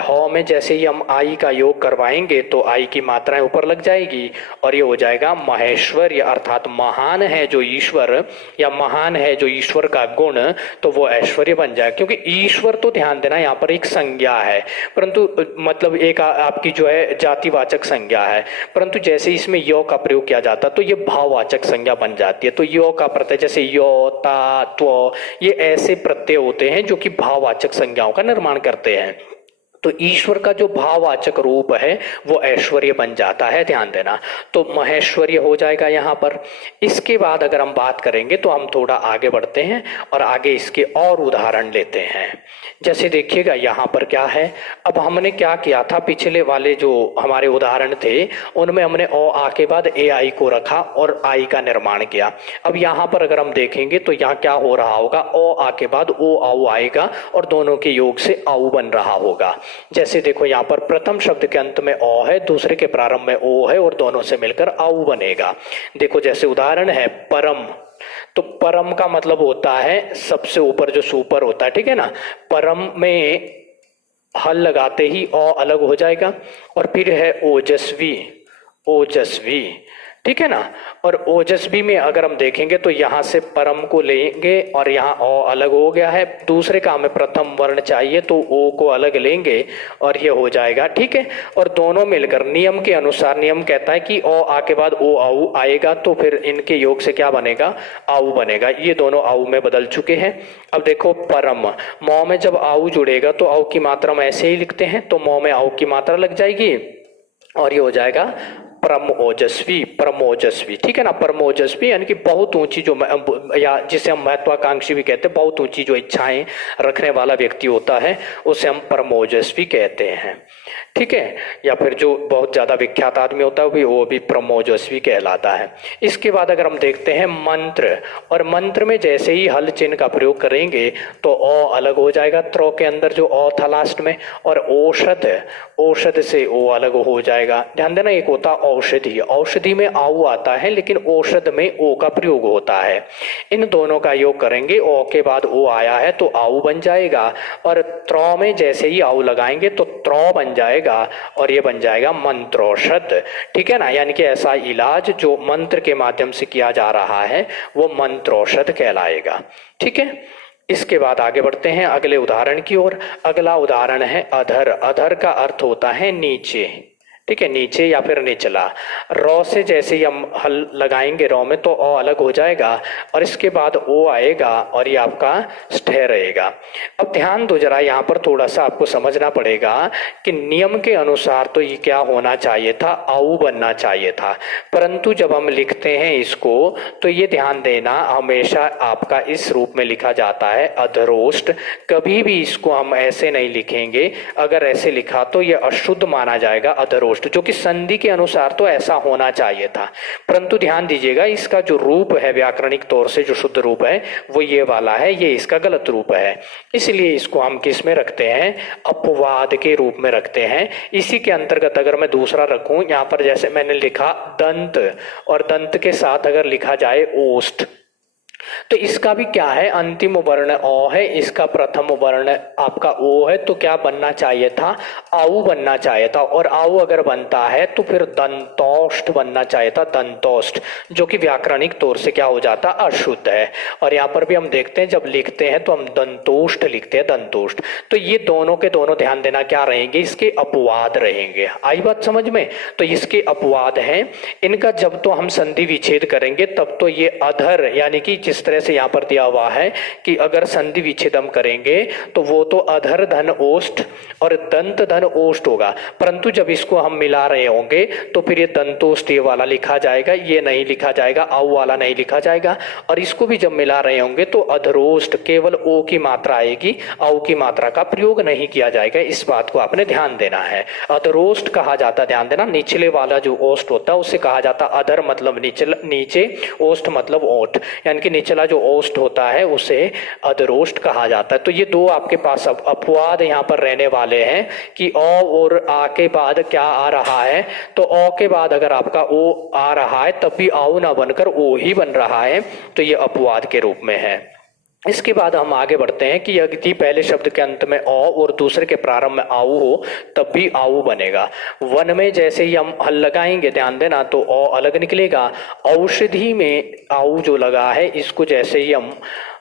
हो में जैसे ही हम आई का योग करवाएंगे तो आई की मात्राएं ऊपर लग जाएगी और ये हो जाएगा महेश्वर्य, अर्थात महान है जो ईश्वर, या महान है जो ईश्वर का गुण, तो वो ऐश्वर्य बन जाए। क्योंकि ईश्वर तो ध्यान देना यहाँ पर एक संज्ञा है, परंतु मतलब एक आपकी जो है जातिवाचक संज्ञा है, परंतु जैसे इसमें यो का प्रयोग किया जाता तो ये भाववाचक संज्ञा बन जाती है। तो यो का प्रत्यय जैसे यो, ता, त्व, ये ऐसे प्रत्यय होते हैं जो कि भाववाचक संज्ञाओं का निर्माण करते हैं। तो ईश्वर का जो भाववाचक रूप है वो ऐश्वर्य बन जाता है, ध्यान देना। तो महेश्वर्य हो जाएगा यहाँ पर। इसके बाद अगर हम बात करेंगे तो हम थोड़ा आगे बढ़ते हैं और आगे इसके और उदाहरण लेते हैं। जैसे देखिएगा यहाँ पर क्या है, अब हमने क्या किया था, पिछले वाले जो हमारे उदाहरण थे उनमें हमने ओ आ के बाद ए आई को रखा और आई का निर्माण किया। अब यहाँ पर अगर हम देखेंगे तो यहाँ क्या हो रहा होगा, ओ आ के बाद ओ आउ आएगा और दोनों के योग से आउ बन रहा होगा। जैसे देखो यहाँ पर प्रथम शब्द के अंत में ओ है, दूसरे के प्रारंभ में ओ है और दोनों से मिलकर आउ बनेगा। देखो जैसे उदाहरण है परम, तो परम का मतलब होता है सबसे ऊपर जो सुपर होता है, ठीक है ना। परम में हल लगाते ही ओ अलग हो जाएगा। और फिर है ओजस्वी, ओजस्वी, ठीक है ना। और ओजस्वी में अगर हम देखेंगे तो यहाँ से परम को लेंगे और यहाँ ओ अलग हो गया है। दूसरे का हमें प्रथम वर्ण चाहिए तो ओ को अलग लेंगे और ये हो जाएगा, ठीक है। और दोनों मिलकर नियम के अनुसार, नियम कहता है कि ओ आ के बाद ओ आउ आएगा तो फिर इनके योग से क्या बनेगा, आउ बनेगा। ये दोनों आउ में बदल चुके हैं। अब देखो परम, मौ में जब आउ जुड़ेगा तो आउ की मात्रा में ऐसे ही लिखते हैं, तो मौ में आउ की मात्रा लग जाएगी और ये हो जाएगा परम ओजस्वी, परम ओजस्वी, ठीक है ना। परम ओजस्वी यानी कि बहुत ऊंची जो, या जिसे हम महत्वाकांक्षी भी कहते हैं, बहुत ऊंची जो इच्छाएं रखने वाला व्यक्ति होता है उसे हम परम ओजस्वी कहते हैं, ठीक है। या फिर जो बहुत ज्यादा विख्यात आदमी होता है वो भी परम ओजस्वी कहलाता है। इसके बाद अगर हम देखते हैं मंत्र, और मंत्र में जैसे ही हल चिन्ह का प्रयोग करेंगे तो ओ अलग हो जाएगा, त्रो के अंदर जो ओ था लास्ट में। और औषध, औषध से ओ अलग हो जाएगा। ध्यान देना, एक होता औषधि, औषधि में आउ आता है लेकिन औषध में ओ का प्रयोग होता है। इन दोनों का योग करेंगे, ओ के बाद ओ आया है तो आउ बन जाएगा। और त्रो में जैसे ही आउ लगाएंगे तो त्रो बन जाएगा और ये बन जाएगा मंत्रौषध, ठीक है ना। यानी कि ऐसा इलाज जो मंत्र के माध्यम से किया जा रहा है वो मंत्रौषध कहलाएगा, ठीक है। इसके बाद आगे बढ़ते हैं अगले उदाहरण की ओर। अगला उदाहरण है अधर। अधर का अर्थ होता है नीचे, ठीक है, नीचे या फिर निचला। रौ से जैसे ही हम हल लगाएंगे रौ में तो ओ अलग हो जाएगा और इसके बाद ओ आएगा और ये आपका स्थे रहेगा। अब ध्यान दो जरा, यहाँ पर थोड़ा सा आपको समझना पड़ेगा कि नियम के अनुसार तो ये क्या होना चाहिए था, आउ बनना चाहिए था। परंतु जब हम लिखते हैं इसको तो ये ध्यान देना, हमेशा आपका इस रूप में लिखा जाता है अधरोष्ट। कभी भी इसको हम ऐसे नहीं लिखेंगे, अगर ऐसे लिखा तो ये अशुद्ध माना जाएगा अधरोष्ट, जो कि संधि के अनुसार तो ऐसा होना चाहिए था। परंतु ध्यान दीजिएगा, इसका जो रूप है व्याकरणिक तौर से जो शुद्ध रूप है वो ये वाला है, ये इसका गलत रूप है। इसलिए इसको हम किस में रखते हैं, अपवाद के रूप में रखते हैं। इसी के अंतर्गत अगर मैं दूसरा रखूं, यहाँ पर जैसे मैंने लिखा दंत, और दंत के साथ अगर लिखा जाए ओष्ठ, तो इसका भी क्या है, अंतिम वर्ण ओ है, इसका प्रथम वर्ण आपका ओ है, तो क्या बनना चाहिए था, आउ बनना चाहिए था। और आउ अगर बनता है तो फिर दंतोष्ठ बनना चाहिए था, दंतोष्ठ, जो कि व्याकरणिक तौर से क्या हो जाता, अशुद्ध है। और यहाँ पर भी हम देखते हैं जब लिखते हैं तो हम दंतोष्ठ लिखते हैं, दंतोष्ठ। तो ये दोनों के दोनों ध्यान देना क्या रहेंगे, इसके अपवाद रहेंगे। आई बात समझ में, तो इसके अपवाद हैं। इनका जब तो हम संधि विच्छेद करेंगे तब तो ये अधर, यानी कि जिस तरह से यहाँ पर दिया हुआ है कि अगर संधि विच्छेद हम करेंगे तो वो तो अधर धन ओष्ठ और दंत धन ओष्ठ होगा। परंतु जब इसको हम मिला रहे होंगे तो फिर ये दंतोष्ठ ये वाला लिखा जाएगा, ये नहीं लिखा जाएगा, आउ वाला नहीं लिखा जाएगा। और इसको भी जब मिला रहे होंगे तो अधरोष्ठ, केवल ओ की मात्रा आएगी, आउ की मात्रा का प्रयोग नहीं किया जाएगा। इस बात को आपने ध्यान देना है। अधरोष्ठ कहा जाता, ध्यान देना, निचले वाला जो ओष्ठ होता है उससे कहा जाता अधर मतलब नीचे, ओष्ठ मतलब ओठ, यानी कि निचला जो ओष्ठ होता है उसे अधरोष्ठ कहा जाता है। तो ये दो आपके पास अब अपवाद यहाँ पर रहने वाले हैं कि ओ और आ के बाद क्या आ रहा है, तो ओ के बाद अगर आपका ओ आ रहा है तब भी आउ ना बनकर ओ ही बन रहा है, तो ये अपवाद के रूप में है। इसके बाद हम आगे बढ़ते हैं कि यदि पहले शब्द के अंत में ओ और दूसरे के प्रारंभ में आउ हो तब भी आउ बनेगा। वन में जैसे ही हम हल लगाएंगे, ध्यान देना, तो ओ अलग निकलेगा। औषधि में आउ जो लगा है इसको जैसे ही हम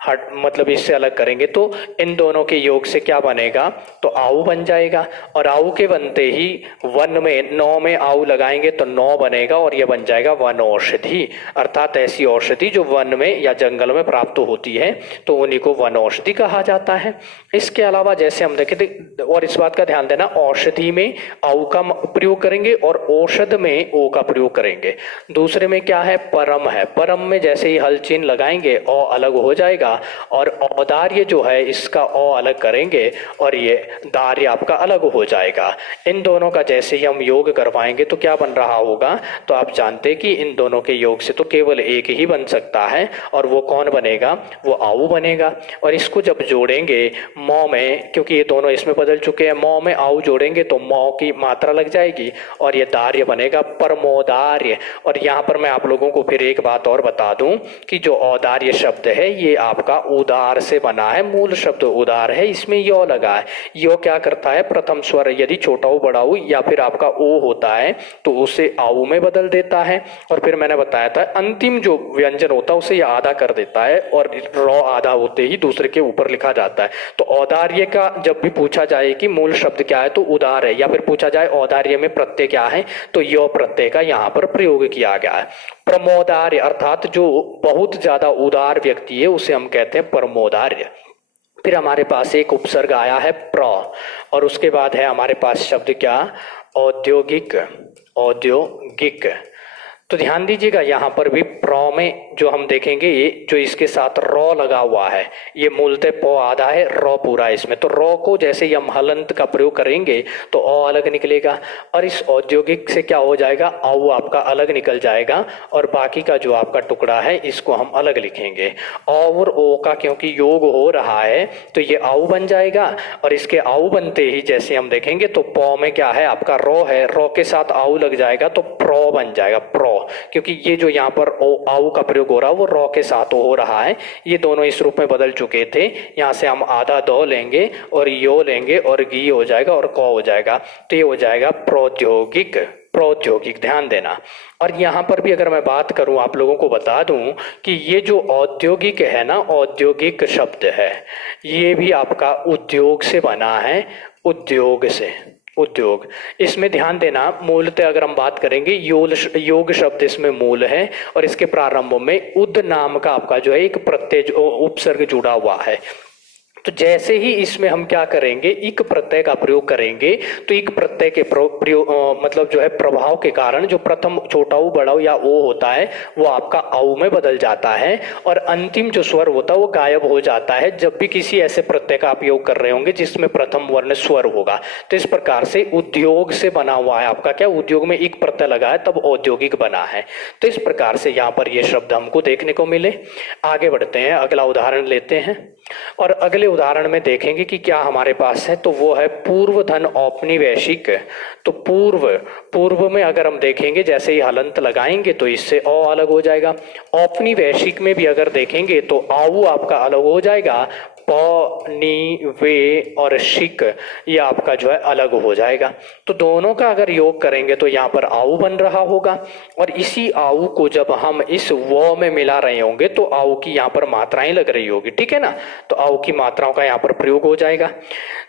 हट मतलब इससे अलग करेंगे तो इन दोनों के योग से क्या बनेगा, तो आऊ बन जाएगा। और आऊ के बनते ही वन में नौ में आऊ लगाएंगे तो नौ बनेगा और ये बन जाएगा वन औषधि, अर्थात ऐसी औषधि जो वन में या जंगल में प्राप्त होती है तो उन्हीं को वन औषधि कहा जाता है। इसके अलावा जैसे हम देखें, और इस बात का ध्यान देना, औषधि में औ का प्रयोग करेंगे और औषध में ओ का प्रयोग करेंगे। दूसरे में क्या है, परम है, परम में जैसे ही हल चिन्ह लगाएंगे औ अलग हो जाएगा और औदार्य जो है इसका औ अलग करेंगे और ये दार्य आपका अलग हो जाएगा। इन दोनों का जैसे ही हम योग करवाएंगे तो क्या बन रहा होगा, तो आप जानते कि इन दोनों के योग से तो केवल एक ही बन सकता है और वो कौन बनेगा, वो आऊ बनेगा। और इसको जब जोड़ेंगे मौ में, क्योंकि ये दोनों इसमें बदल चुके हैं, मौ में आऊ जोड़ेंगे तो मौ की मात्रा लग जाएगी और ये दार्य बनेगा परमोदार्य। और यहाँ पर मैं आप लोगों को फिर एक बात और बता दूं कि जो औदार्य शब्द है ये आपका उदार से बना है, मूल शब्द उदार है, इसमें यो लगा है। यो क्या करता है, प्रथम स्वर यदि छोटा ऊ बड़ा ऊ या फिर आपका ओ होता है तो उसे आऊ में बदल देता है। और फिर मैंने बताया था अंतिम जो व्यंजन होता है उसे ये आधा कर देता है और रॉ आधा होते ही दूसरे के ऊपर लिखा जाता है। तो औदार्य का जब भी पूछा जाए कि मूल शब्द क्या है तो उदार है, या फिर पूछा जाए औदार्य में प्रत्यय क्या है तो यो प्रत्यय का यहाँ पर प्रयोग किया गया है। प्रमोदार्य अर्थात जो बहुत ज्यादा उदार व्यक्ति है उसे हम कहते हैं परमोदार्य। फिर हमारे पास एक उपसर्ग आया है प्र और उसके बाद है हमारे पास शब्द क्या, औद्योगिक, औद्योगिक। तो ध्यान दीजिएगा यहाँ पर भी प्र में जो हम देखेंगे ये जो इसके साथ रॉ लगा हुआ है ये मूलतः प आधा है, रॉ पूरा है इसमें। तो रॉ को जैसे ही हम हलंत का प्रयोग करेंगे तो औ अलग निकलेगा और इस औद्योगिक से क्या हो जाएगा, आऊ आपका अलग निकल जाएगा और बाकी का जो आपका टुकड़ा है इसको हम अलग लिखेंगे। और ओ का क्योंकि योग हो रहा है तो ये आऊ बन जाएगा और इसके आऊ बनते ही जैसे हम देखेंगे तो प में क्या है आपका रॉ है, रॉ के साथ आऊ लग जाएगा तो प्रो बन जाएगा, प्रो, क्योंकि ये जो यहाँ पर आऊ का प्रयोग हो रहा है वो रॉ के साथ हो रहा है। ये दोनों इस रूप में बदल चुके थे, यहाँ से हम आधा दो लेंगे और यो लेंगे और गी हो जाएगा और क हो जाएगा, तो ये हो जाएगा प्रौद्योगिक, प्रौद्योगिक, ध्यान देना। और यहाँ पर भी अगर मैं बात करूँ आप लोगों को बता दूं कि ये जो औद्योगिक है ना, औद्योगिक शब्द है ये भी आपका उद्योग से बना है, उद्योग से, उद्योग। इसमें ध्यान देना मूलतः अगर हम बात करेंगे योग शब्द इसमें मूल है और इसके प्रारंभ में उद नाम का आपका जो है एक प्रत्यय उपसर्ग जुड़ा हुआ है। तो जैसे ही इसमें हम क्या करेंगे, इक प्रत्यय का प्रयोग करेंगे तो इक प्रत्यय के प्रयोग मतलब जो है प्रभाव के कारण जो प्रथम छोटा ऊ बड़ा ऊ या ओ होता है वो आपका आऊ में बदल जाता है और अंतिम जो स्वर होता है वो गायब हो जाता है जब भी किसी ऐसे प्रत्यय का आप योग कर रहे होंगे जिसमें प्रथम वर्ण स्वर होगा। तो इस प्रकार से उद्योग से बना हुआ है आपका क्या, उद्योग में इक प्रत्यय लगा है तब औद्योगिक बना है। तो इस प्रकार से यहाँ पर ये शब्द हमको देखने को मिले। आगे बढ़ते हैं, अगला उदाहरण लेते हैं और अगले उदाहरण में देखेंगे कि क्या हमारे पास है, तो वो है पूर्व धन औपनिवेशिक। तो पूर्व में अगर हम देखेंगे जैसे ही हलंत लगाएंगे तो इससे औ अलग हो जाएगा। औपनिवेशिक में भी अगर देखेंगे तो आऊ आपका अलग हो जाएगा, प नी वे और शिक ये आपका जो है अलग हो जाएगा। तो दोनों का अगर योग करेंगे तो यहाँ पर आऊ बन रहा होगा और इसी आऊ को जब हम इस व में मिला रहे होंगे तो आऊ की यहाँ पर मात्राएं लग रही होगी, ठीक है ना। तो आऊ की मात्राओं का यहाँ पर प्रयोग हो जाएगा।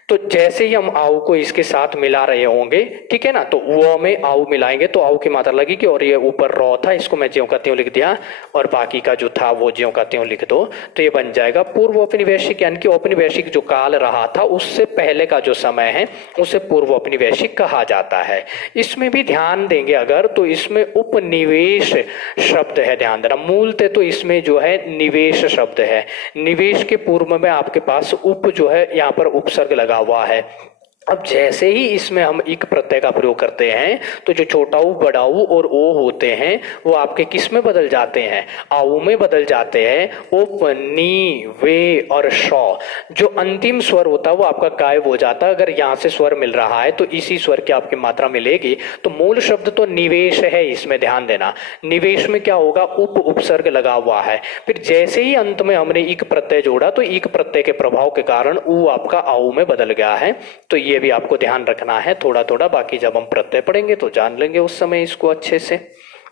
तो जैसे ही हम आऊ को इसके साथ मिला रहे होंगे, ठीक है ना, तो वो में आऊ मिलाएंगे तो आऊ की मात्रा लगेगी और ये ऊपर रॉ था इसको मैं ज्यों का त्यों लिख दिया और बाकी का जो था वो ज्यों का त्यों लिख दो। तो ये बन जाएगा पूर्व औपनिवेशिक, यानी कि औपनिवेशिक जो काल रहा था उससे पहले का जो समय है उसे पूर्व औपनिवेशिक कहा जाता है। इसमें भी ध्यान देंगे अगर तो इसमें उपनिवेश शब्द है, ध्यान देना। मूलतः तो इसमें जो है निवेश शब्द है, निवेश के पूर्व में आपके पास उप जो है यहाँ पर उपसर्ग लगा हुआ है। अब जैसे ही इसमें हम इक प्रत्यय का प्रयोग करते हैं तो जो छोटा ऊ बड़ा ऊ और ओ होते हैं वो आपके किस में बदल जाते हैं, आऊ में बदल जाते हैं। उप नी वे और शौ जो अंतिम स्वर होता है वो आपका गायब हो जाता है। अगर यहाँ से स्वर मिल रहा है तो इसी स्वर की आपकी मात्रा मिलेगी। तो मूल शब्द तो निवेश है, इसमें ध्यान देना। निवेश में क्या होगा, उप उपसर्ग लगा हुआ है। फिर जैसे ही अंत में हमने इक प्रत्यय जोड़ा तो इक प्रत्यय के प्रभाव के कारण ऊ आपका आऊ में बदल गया है। तो ये भी आपको ध्यान रखना है थोड़ा थोड़ा, बाकी जब हम प्रत्यय पढ़ेंगे तो जान लेंगे उस समय इसको अच्छे से।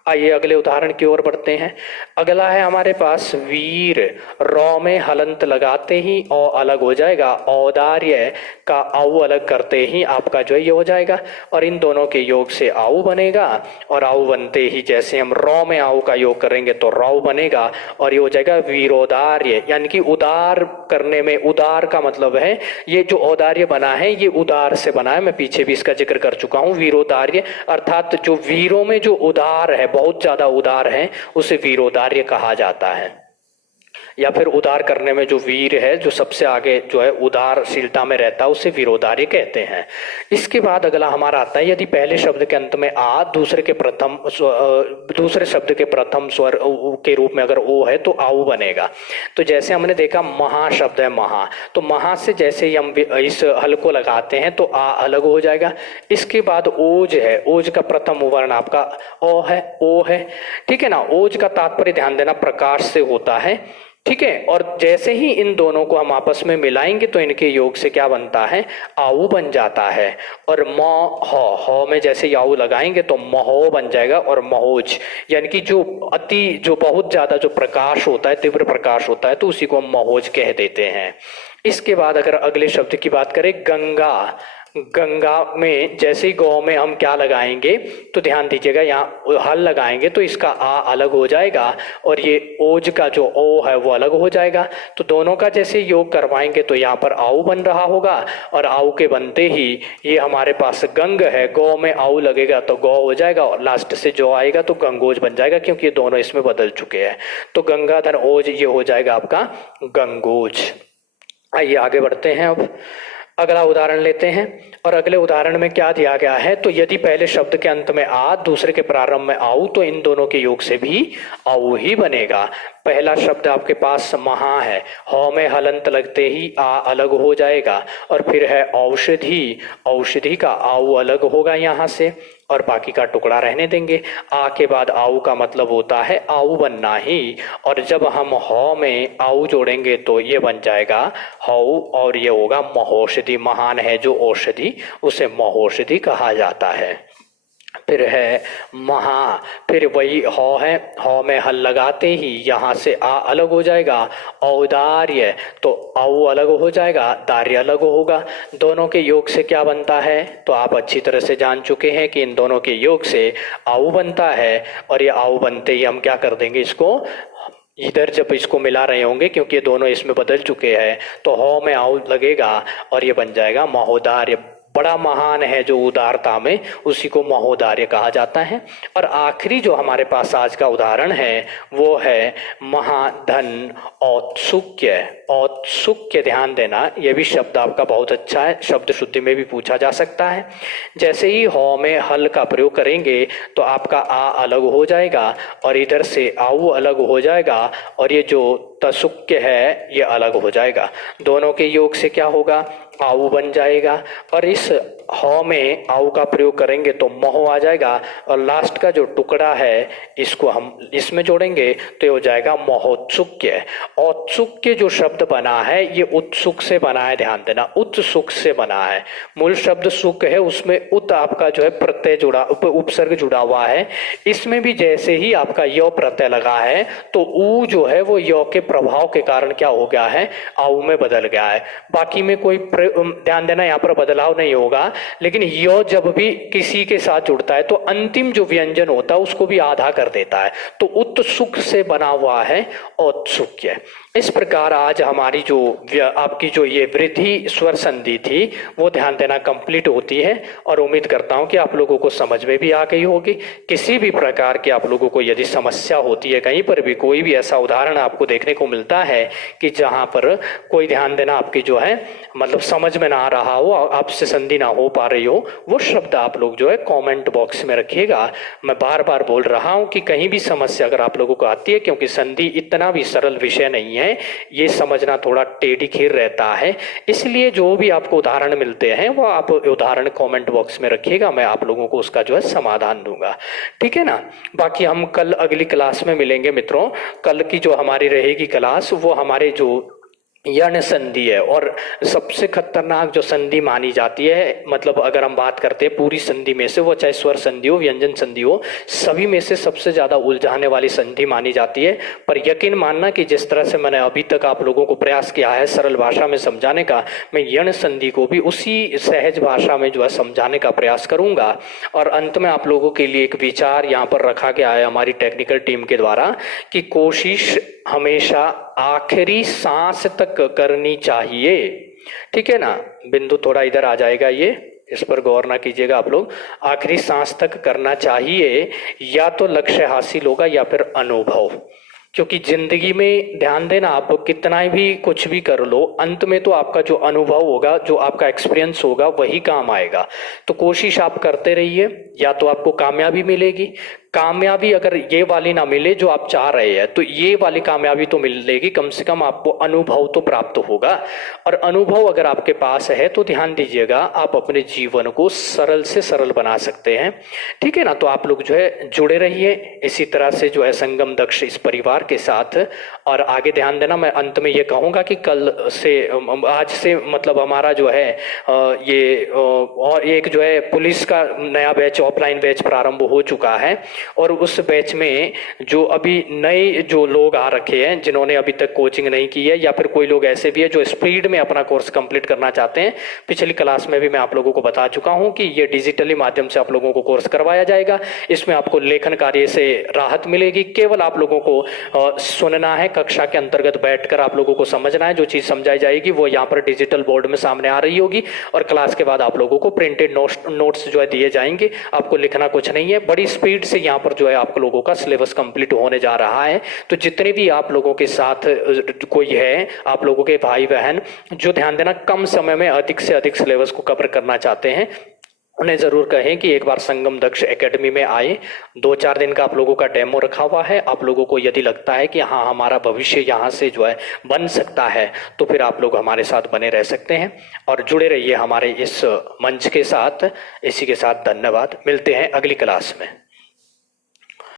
आइए अगले उदाहरण की ओर बढ़ते हैं। अगला है हमारे पास वीर, रौ में हलंत लगाते ही औ अलग हो जाएगा, औदार्य का आऊ अलग करते ही आपका जो है ये हो जाएगा, और इन दोनों के योग से आऊ बनेगा, और आऊ बनते ही जैसे हम रौ में आऊ का योग करेंगे तो रौ बनेगा, और ये हो जाएगा वीरोदार्य। यानी कि उदार करने में, उदार का मतलब है ये जो औदार्य बना है ये उदार से बना है, मैं पीछे भी इसका जिक्र कर चुका हूं। वीरोदार्य अर्थात जो वीरों में जो उदार है, बहुत ज्यादा उदार है, उसे वीरोदार्य कहा जाता है। या फिर उदार करने में जो वीर है, जो सबसे आगे जो है उदारशीलता में रहता है, उसे वीरोदार्य कहते हैं। इसके बाद अगला हमारा आता है, यदि पहले शब्द के अंत में आ, दूसरे शब्द के प्रथम स्वर के रूप में अगर ओ है तो आऊ बनेगा। तो जैसे हमने देखा महा शब्द है, महा, तो महा से जैसे ही हम इस हल को लगाते हैं तो आ अलग हो जाएगा। इसके बाद ओज है, ओज का प्रथम वर्ण आपका ओ है, ठीक है ना। ओज का तात्पर्य ध्यान देना प्रकाश से होता है, ठीक है। और जैसे ही इन दोनों को हम आपस में मिलाएंगे तो इनके योग से क्या बनता है, आऊ बन जाता है। और हो में जैसे याऊ लगाएंगे तो महो बन जाएगा, और महोज यानी कि जो बहुत ज्यादा जो प्रकाश होता है, तीव्र प्रकाश होता है, तो उसी को हम महोज कह देते हैं। इसके बाद अगर अगले शब्द की बात करें, गंगा, गंगा में जैसे ही गौ में हम क्या लगाएंगे तो ध्यान दीजिएगा, यहाँ हल लगाएंगे तो इसका आ अलग हो जाएगा, और ये ओज का जो ओ है वो अलग हो जाएगा। तो दोनों का जैसे योग करवाएंगे तो यहाँ पर आऊ बन रहा होगा, और आऊ के बनते ही ये हमारे पास गंग है, गौ में आऊ लगेगा तो गौ हो जाएगा, और लास्ट से जो आएगा तो गंगोज बन जाएगा, क्योंकि ये दोनों इसमें बदल चुके हैं। तो गंगाधर ओज ये हो जाएगा आपका गंगोज। आइए आगे बढ़ते हैं। अब अगला उदाहरण लेते हैं, और अगले उदाहरण में क्या दिया गया है, तो यदि पहले शब्द के अंत में आ, दूसरे के प्रारंभ में आऊ, तो इन दोनों के योग से भी आऊ ही बनेगा। पहला शब्द आपके पास महा है, हौ में हलंत लगते ही आ अलग हो जाएगा, और फिर है औषधि, औषधि का आऊ अलग होगा यहाँ से, और बाकी का टुकड़ा रहने देंगे। आ के बाद आऊ का मतलब होता है आऊ बनना ही, और जब हम हौ में आऊ जोड़ेंगे तो ये बन जाएगा हौ, और ये होगा महौषधि। महान है जो औषधि, उसे महौषधि कहा जाता है। फिर है महा, फिर वही हौ है, हौ में हल लगाते ही यहाँ से आ अलग हो जाएगा, औदार्य, तो आऊ अलग हो जाएगा, दार्य अलग होगा। दोनों के योग से क्या बनता है, तो आप अच्छी तरह से जान चुके हैं कि इन दोनों के योग से आऊ बनता है, और ये आऊ बनते ही हम क्या कर देंगे, इसको इधर जब इसको मिला रहे होंगे, क्योंकि ये दोनों इसमें बदल चुके हैं, तो हौ में आऊ लगेगा और ये बन जाएगा महोदार्य। बड़ा महान है जो उदारता में, उसी को महोदार्य कहा जाता है। और आखिरी जो हमारे पास आज का उदाहरण है वो है महाधन औत्सुक्य। औत्सुक्य ध्यान देना, यह भी शब्द आपका बहुत अच्छा है, शब्द शुद्धि में भी पूछा जा सकता है। जैसे ही हौ में हल का प्रयोग करेंगे तो आपका आ अलग हो जाएगा, और इधर से आऊ अलग हो जाएगा, और ये जो तसुक्य है ये अलग हो जाएगा। दोनों के योग से क्या होगा, आऊ बन जाएगा, और इस हौ में आऊ का प्रयोग करेंगे तो महो आ जाएगा, और लास्ट का जो टुकड़ा है इसको हम इसमें जोड़ेंगे तो ये हो जाएगा महोत्सुक्य। औत्सुक्य जो शब्द बना है ये उत्सुक से बना है, ध्यान देना, उत्सुक से बना है। मूल शब्द सुक है, उसमें उत आपका जो है प्रत्यय जुड़ा, उपसर्ग जुड़ा हुआ है। इसमें भी जैसे ही आपका यो प्रत्यय लगा है तो ऊ जो है वो यो के प्रभाव के कारण क्या हो गया है, आऊ में बदल गया है। बाकी में कोई ध्यान देना यहाँ पर बदलाव नहीं होगा, लेकिन यो जब भी किसी के साथ जुड़ता है तो अंतिम जो व्यंजन होता है उसको भी आधा कर देता है, तो उत्सुक से बना हुआ है औत्सुक्य। इस प्रकार आज हमारी जो आपकी जो ये वृद्धि स्वर संधि थी वो ध्यान देना कंप्लीट होती है, और उम्मीद करता हूं कि आप लोगों को समझ में भी आ गई होगी। किसी भी प्रकार की आप लोगों को यदि समस्या होती है, कहीं पर भी कोई भी ऐसा उदाहरण आपको देखने को मिलता है कि जहां पर कोई ध्यान देना आपकी जो है मतलब समझ में ना आ रहा हो, आपसे संधि ना हो पा रही हो, वो शब्द आप लोग जो है कमेंट बॉक्स में रखिएगा। मैं बार बार बोल रहा हूं कि कहीं भी समस्या अगर आप लोगों को आती है, क्योंकि संधि इतना भी सरल विषय नहीं है, ये समझना थोड़ा टेढ़ी खीर रहता है, इसलिए जो भी आपको उदाहरण मिलते हैं वो आप उदाहरण कमेंट बॉक्स में रखिएगा, मैं आप लोगों को उसका जो है समाधान दूंगा, ठीक है ना। बाकी हम कल अगली क्लास में मिलेंगे मित्रों। कल की जो हमारी रहेगी क्लास वो हमारे जो यण संधि है, और सबसे खतरनाक जो संधि मानी जाती है, मतलब अगर हम बात करते हैं पूरी संधि में से, वो चाहे स्वर संधि हो, व्यंजन संधि हो, सभी में से सबसे ज्यादा उलझाने वाली संधि मानी जाती है। पर यकीन मानना कि जिस तरह से मैंने अभी तक आप लोगों को प्रयास किया है सरल भाषा में समझाने का, मैं यण संधि को भी उसी सहज भाषा में जो है समझाने का प्रयास करूंगा। और अंत में आप लोगों के लिए एक विचार यहाँ पर रखा गया है हमारी टेक्निकल टीम के द्वारा कि कोशिश हमेशा आखिरी सांस तक करनी चाहिए। ठीक है ना, बिंदु थोड़ा इधर आ जाएगा, ये इस पर गौर ना कीजिएगा आप लोग। आखिरी सांस तक करना चाहिए, या तो लक्ष्य हासिल होगा या फिर अनुभव। क्योंकि जिंदगी में ध्यान देना, आप कितना भी कुछ भी कर लो, अंत में तो आपका जो अनुभव होगा, जो आपका एक्सपीरियंस होगा, वही काम आएगा। तो कोशिश आप करते रहिए, या तो आपको कामयाबी मिलेगी। कामयाबी अगर ये वाली ना मिले जो आप चाह रहे हैं, तो ये वाली कामयाबी तो मिलेगी, कम से कम आपको अनुभव तो प्राप्त होगा। और अनुभव अगर आपके पास है तो ध्यान दीजिएगा, आप अपने जीवन को सरल से सरल बना सकते हैं। ठीक है ना, तो आप लोग जो है जुड़े रहिए इसी तरह से जो है संगम दक्ष इस परिवार के साथ। और आगे ध्यान देना, मैं अंत में ये कहूंगा कि कल से, आज से मतलब हमारा जो है ये और एक जो है पुलिस का नया बैच, ऑफलाइन बैच प्रारंभ हो चुका है। और उस बैच में जो अभी नए जो लोग आ रखे हैं, जिन्होंने अभी तक कोचिंग नहीं की है, या फिर कोई लोग ऐसे भी है जो स्पीड में अपना कोर्स कंप्लीट करना चाहते हैं, पिछली क्लास में भी मैं आप लोगों को बता चुका हूं कि ये डिजिटली माध्यम से आप लोगों को कोर्स करवाया जाएगा। इसमें आपको लेखन कार्य से राहत मिलेगी, केवल आप लोगों को सुनना है, कक्षा के अंतर्गत बैठकर आप लोगों को समझना है। जो चीज समझाई जाएगी वो यहाँ पर डिजिटल बोर्ड में सामने आ रही होगी, और क्लास के बाद आप लोगों को प्रिंटेड नोट्स जो है दिए जाएंगे। आपको लिखना कुछ नहीं है, बड़ी स्पीड से यहाँ पर जो है आप लोगों का सिलेबस कंप्लीट होने जा रहा है। तो जितने भी आप लोगों के साथ कोई है, आप लोगों के भाई बहन जो ध्यान देना कम समय में अधिक से अधिक सिलेबस को कवर करना चाहते हैं, उन्हें जरूर कहें कि एक बार संगम दक्ष एकेडमी में आए। 2-4 दिन का आप लोगों का डेमो रखा हुआ है। आप लोगों को यदि लगता है कि हाँ हमारा भविष्य यहाँ से जो है बन सकता है, तो फिर आप लोग हमारे साथ बने रह सकते हैं और जुड़े रहिए हमारे इस मंच के साथ। इसी के साथ धन्यवाद, मिलते हैं अगली क्लास में।